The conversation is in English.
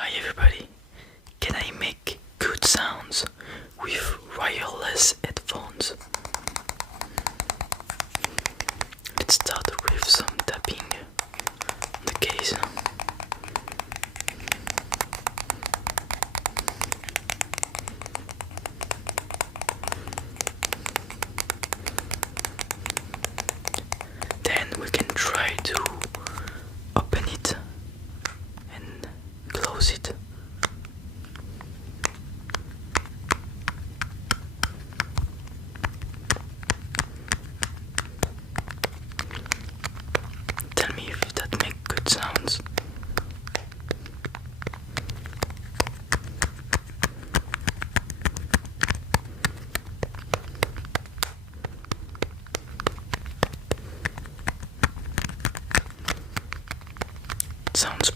Hi everybody, can I make good sounds with wireless headphones? Let's start with some tapping on the case. Then we can try to open it and close it. Tell me if that makes good sounds. Sounds